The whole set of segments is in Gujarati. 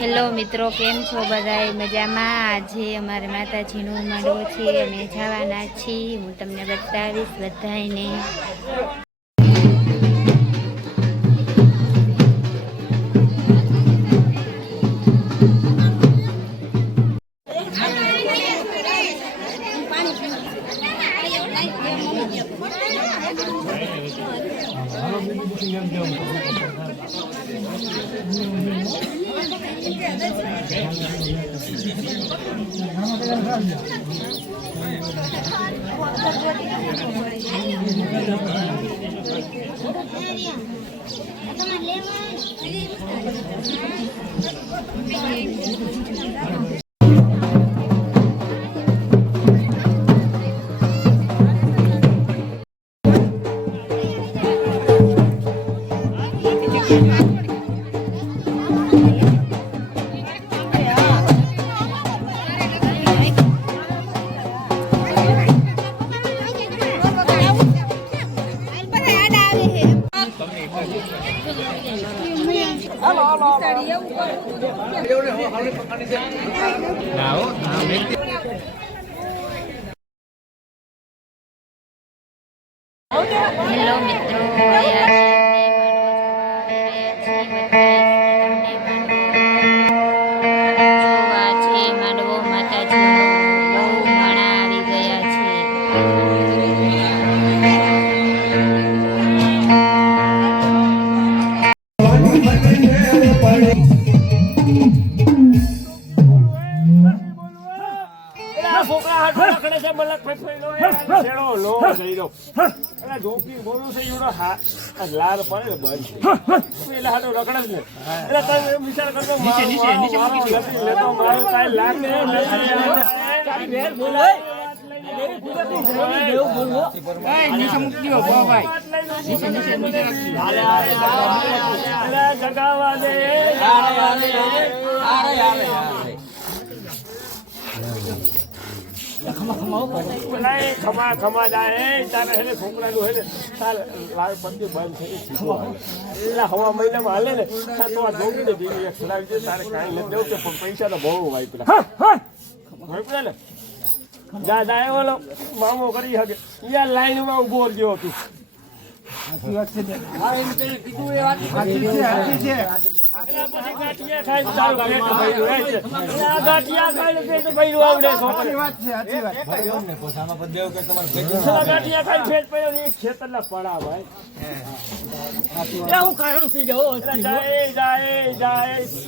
હેલો મિત્રો, કેમ છો બધાય? મજામાં? આજે અમારે માતાજીનું માંડવો છે અને જવાના છીએ. હું તમને બતાવીશ બધાયને. હેલો મિત્રો, માંડવો માતાજીનો બહુ ઘણા આવી ગયા છે. લાર પડે બંધ એટલે હાટો રખડે જ ને એટલે તમે વિચાર કરતો જગાવા દે ખમા ખમા જાય તારે હે છોકરાનું હે ને તારે લાલ પંદી બંધ થઈ એટલે હવા મહિનામાં હાલે ને તો આ જોગીને દીવી ખવડાવી દે તારે કાંઈ નથી દેવું કે પણ પૈસા તો બહુ વાપર્યા ને જા જાય ઓલો મામો કરી શકે યાર લાઈનમાં ઉભો ગયો હતું.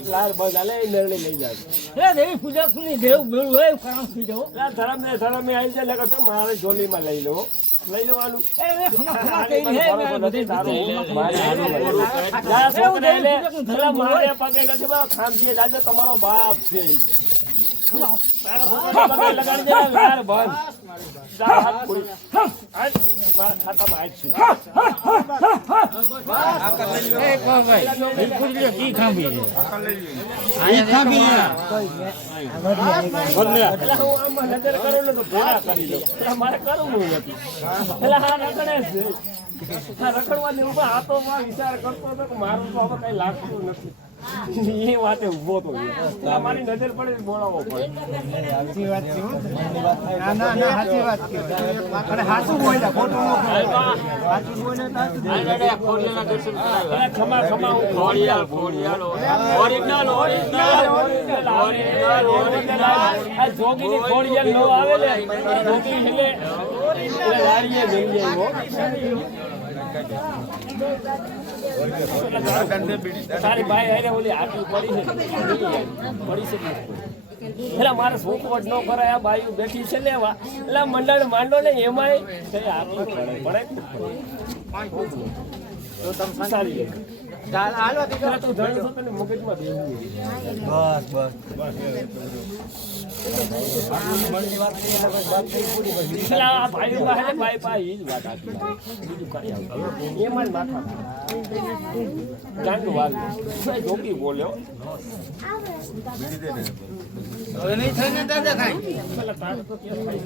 લાલ બંધ લઈ જાય પૂજા દેવ ધર્મ ને ધર્મ આવી જાય મારે ઝોલીમાં લઈ લો લઈ લેવાનું તમારો બાપ છે નજર કરો ને તો ભેગા કરી લો મારે કરવું નથી એટલે હા રખડે છે રખડવાની ઉભા હાથોમાં વિચાર કરતો હતો કે મારું તો હવે કઈ લાગતું નથી એ વાતે ઉભો તો મારી નજર પડે બોલાવો પડે. સાચી વાત છે. સાચી વાત છે. હાચું બોલ્યા ખોટું ખમા ખમા ઓરિજિનલ જોગીની ખોડિયાલ નો આવે ને જોગી એટલે લાડીએ મેળી આવ્યો તારી ભાઈ અરે ઓલી આટલી પડી છે એટલે મારે સોખવટ ન કરાય આ બાયું બેઠી છે લેવા એટલે મંડળ માંડો ને એમાંય આટલું પડે તો તમે સારી મગજમાં ભાઈ એમાં જોગી બોલ્યો હવે નહીં થાય ને દાદા કાંઈ. પેલા તાર તો ક્યાં થાય?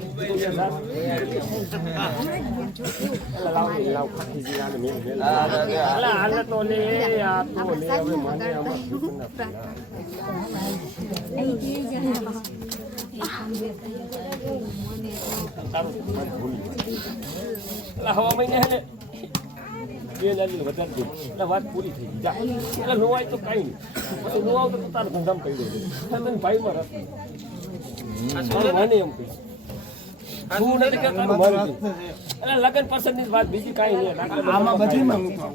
પેલા લાવ ખાખી જી આને મેલ મેલ. પેલા હાલે તો લે આ તો લે હવે મને આમાં શું ના પેલા. તારું મન ભૂલી ગયું. પેલા હવા મહિને હે ને બે લાગી વધારે દે એટલે વાત પૂરી થઈ ગઈ જા એટલે નોવાય તો કાંઈ નહીં પછી નોવાવ તો તારું ધંધામ કહી દઉં તને ભાઈમાં રસ નહીં. મને એમ કહી હું નથી કહેતો મારું એટલે લગ્ન પસંદની વાત બીજી કાંઈ નહીં. આમાં બધીમાં હું કહું.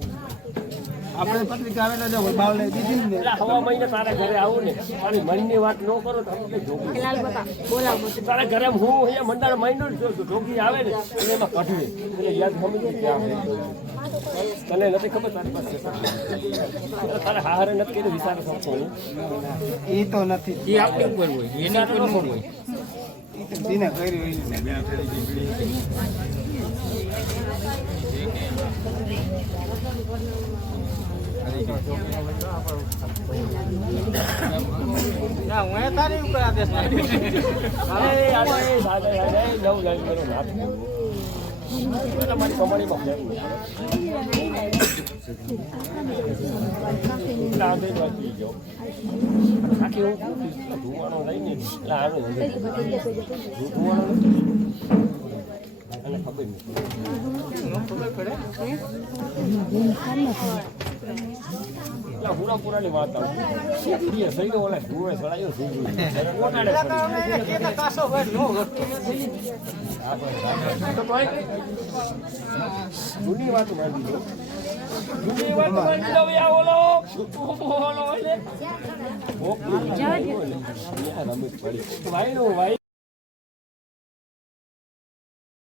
આપણે પત્રિકા આવેલા જો બાળ લઈ દીધી ને એટલે હવા મહિને તારા ઘરે આવું ને મારી મનની વાત ન કરો તો આપણે જોગી તારા ઘરે હું અહીંયા મંડાળ મહિનો જ જોઉં છું જોગી આવે ને એટલે એમાં કઢવે એટલે યાદ સમજી ક્યાં તને નથી ખબર તારી પાસે તારે હારે નથી કીધું વિચાર શકતો હું એ તો નથી. એ આપણી ઉપર હોય એની ઉપર ન હોય. એ તો જીને કર્યું હોય ને. ના હું તારી ઉપર આદેશ નાખી. મારી કમાણીમાં આખી હું ધુવાણો લઈને એટલે આવે ધુવાણો અને ખબર નહીં પૂરાપુરાની વાત આવી સહી ઓલા ધુવે સડાયો જૂની વાત માંગી દો જૂની વાત માંગી દો ઓલો ઓલો એટલે રમેશ પડી ભાઈ નું ભાઈ